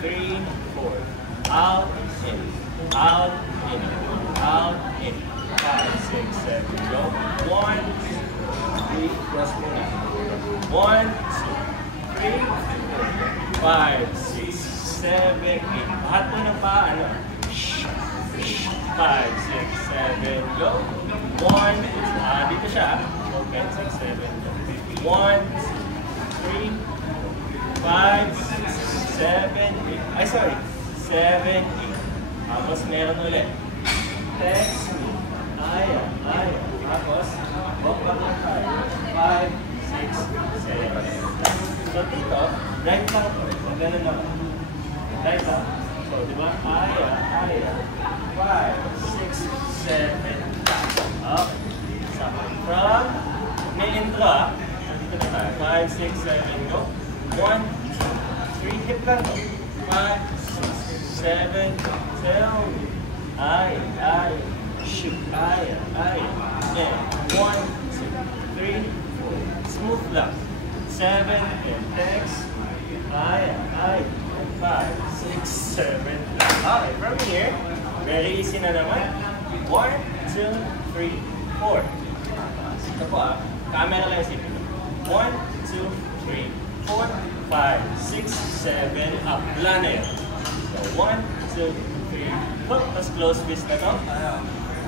3, 4. Out, in, out, in, out, in. 5, 6, 7, go. 1, 2, 3, cross muna. 1, 2, 3, 4, 5, 6, 7, 8. Lahat mo ng paa, ano? 5, 6, 7, go. 1, dito siya. Okay, 6, 7, go. 1, 2, 3, 5, 6, 7, 8. Ay, sorry. 7, 8. Tapos meron ulit. Text me. Aya. Tapos, walk back na tayo. 5, 6, 7. So, dito, right lang po. So, ganun naman. Right lang. So, di ba? Aya. 5, 6, 7. Up. From, may intro, dito na tayo. 5, 6, 7, go. 1, 2, 3, hip lang to. 5, 6, 7, tell me. Aya. Shoot. Aya. And 1, 2, 3, 4. Smooth lang. 7, and text. Aya. 5, 6, 7. Okay, from here, very easy na naman. 1, 2, 3, 4. Ito po camera lang yung sipin. 1, 2, 3, 4, 5, 6, 7, up. Wala na yun. So, 1, 2, 3, hook. Tapos close fist na to.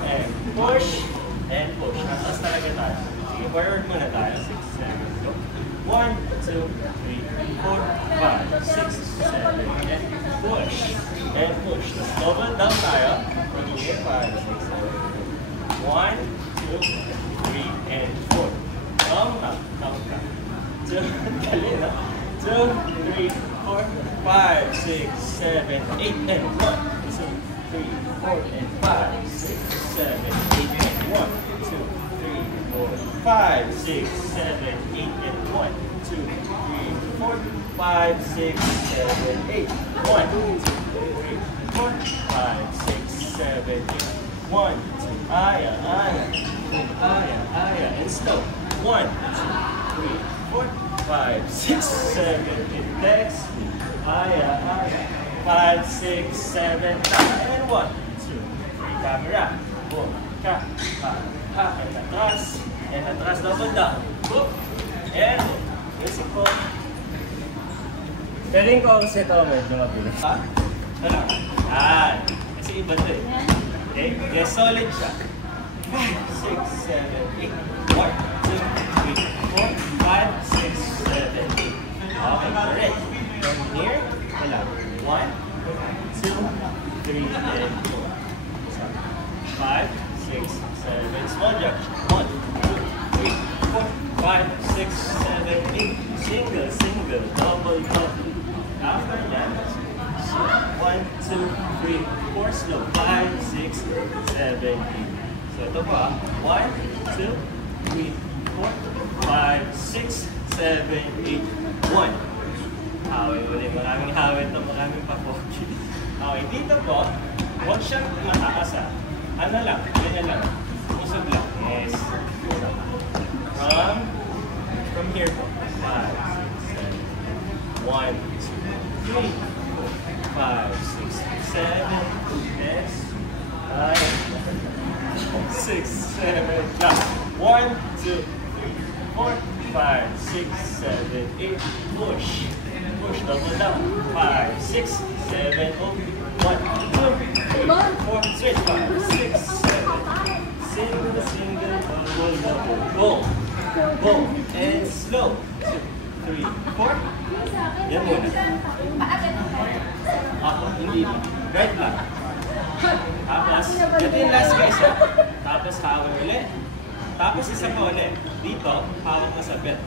And push, and push. Nataas talaga tayo. Sige, forward muna tayo. 6, 7, go. 1, 2, 3, 4, 5, 6, 7, and push. And push. Tapos double down tayo. From here, 5, 6, 7, 1, 2, 3, and 4. Count up. 2, dali na. 2, 3, 4, 5, 6, 7, 8, and 1, 2, 3, 4, and 5, 6, 7, 8, and 1, 2, 3, 4, 5, 6, 7, 8, and 1, 2, 3, 4, 5, 6, 7, 8, 1, 2, 3, 4, 5, 6, 7, 8, 1, 2, aya, and slow. 1, 2, 3, 4, 5, 6, 7, 8, text, aya, 5, 6, 7, and 1, 2, 3, camera, boom, and atras, double down, boom, and music po. Feeling ko ang set ako medyo mabilis. Ha? Ano? Kasi iba to eh. Okay? Yes, solid siya. 5, 6, 7, 8. 1, 2, 3, 4, 5, 6, 7, 8. Okay, correct. From here, wala. 1, 2, 3, and 4. 5, 6, 7. Small jump. 1, 2, 3, 4, 5, 6, 7, 8. Single, double. After that, 1, 2, 3, 4, slow. 5, 6, 7, 8. So ito pa, 1, 2, 3, 4, 5, 6, 7, 8, 1. Hawin ulit. Maraming hawin ito. Maraming pa-pochi. Okay, dito po, huwag siyang mataas ha. Ano lang, ganyan lang. Usog lang. Yes. From here po. 5, 6, 7, 1, 2, 3, 4, 5, 6, 7, yes. 5, 6, 7, last. 1, 2, 3, 4, 5, 6, 7, 8, push. Push, double down. 5, 6, 7, oh. 1, 2, 3, 4, switch. 5, 6, 7. Single, double. Go. And slow. 2, 3, 4. Yan muna. Ako, hindi. Right lang. Tapos, ito yung last guys ha. Tapos hawak ulit. Tapos isa pa ulit. Dito, hawak mo sa belt.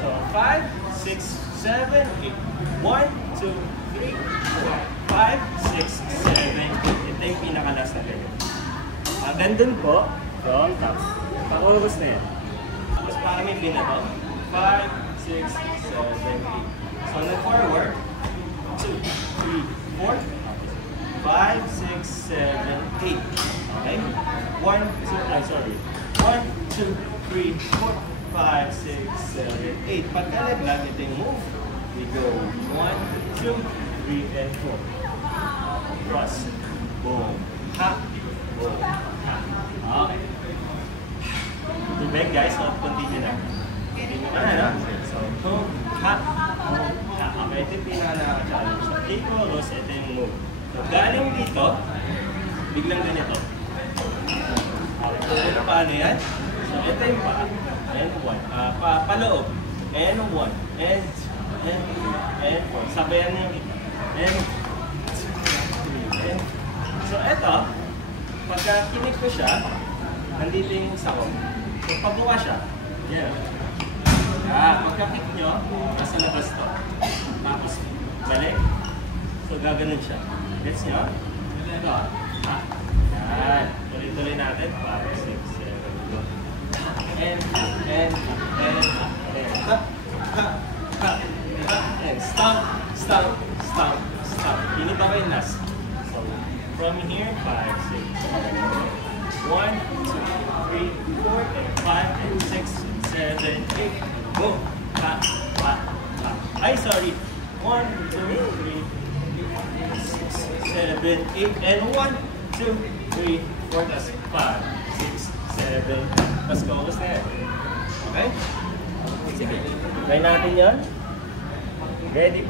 So, 5, 6, 7, 8. 1, 2, 3, 4, 5, 6, 7, 8. Ito yung pinakalas na ganyan. Hanggang dun po. So, tapos. Pakurus na yan. Tapos para may binato. 5, 6, 7, 8. So, nag-forward. 2, 3, 4, 5, 6, 7, 8. Okay? 1, 2, 3, 4, 5, 6, 7, 8. Pagkalaglag, ito yung move. We go 1, 2, 3, 3, and 4. Cross. Boom. Ha. Boom. Ha. Okay. Tubig guys, so continue na. Continue na, no? So, boom. Ha. Boom. Ha. Okay, ito yung pinaka-challenge. So, take chorus, ito yung move. So, galing dito, biglang ganito. Okay, so, paano yan? So, ito yung pa. And 1. Paloob. And 1. And 4. Sabayan niyo yung kita. And so, ito, pagka kinig ko siya, nandito yung sound. So, pagbuwa siya, yan. Pagka-kick nyo, nasa labas to. Tapos, balik. So, gaganon siya. Gets nyo? Ito. Yan. Tuloy-tuloy natin. 5, 6, 7, go. And stop. Pinita ko yung last. So, from here, 5, 6, 7, 1, 2, 3, 4, and 5, and 6, 7, 8. Boom! Ay, sorry. 1, 2, 3, 6, 7, 8, and 1, 2, 3, 4, tas 5, 6, 7, tas chorus na yan. Okay? Sige. Try natin yan. Ready?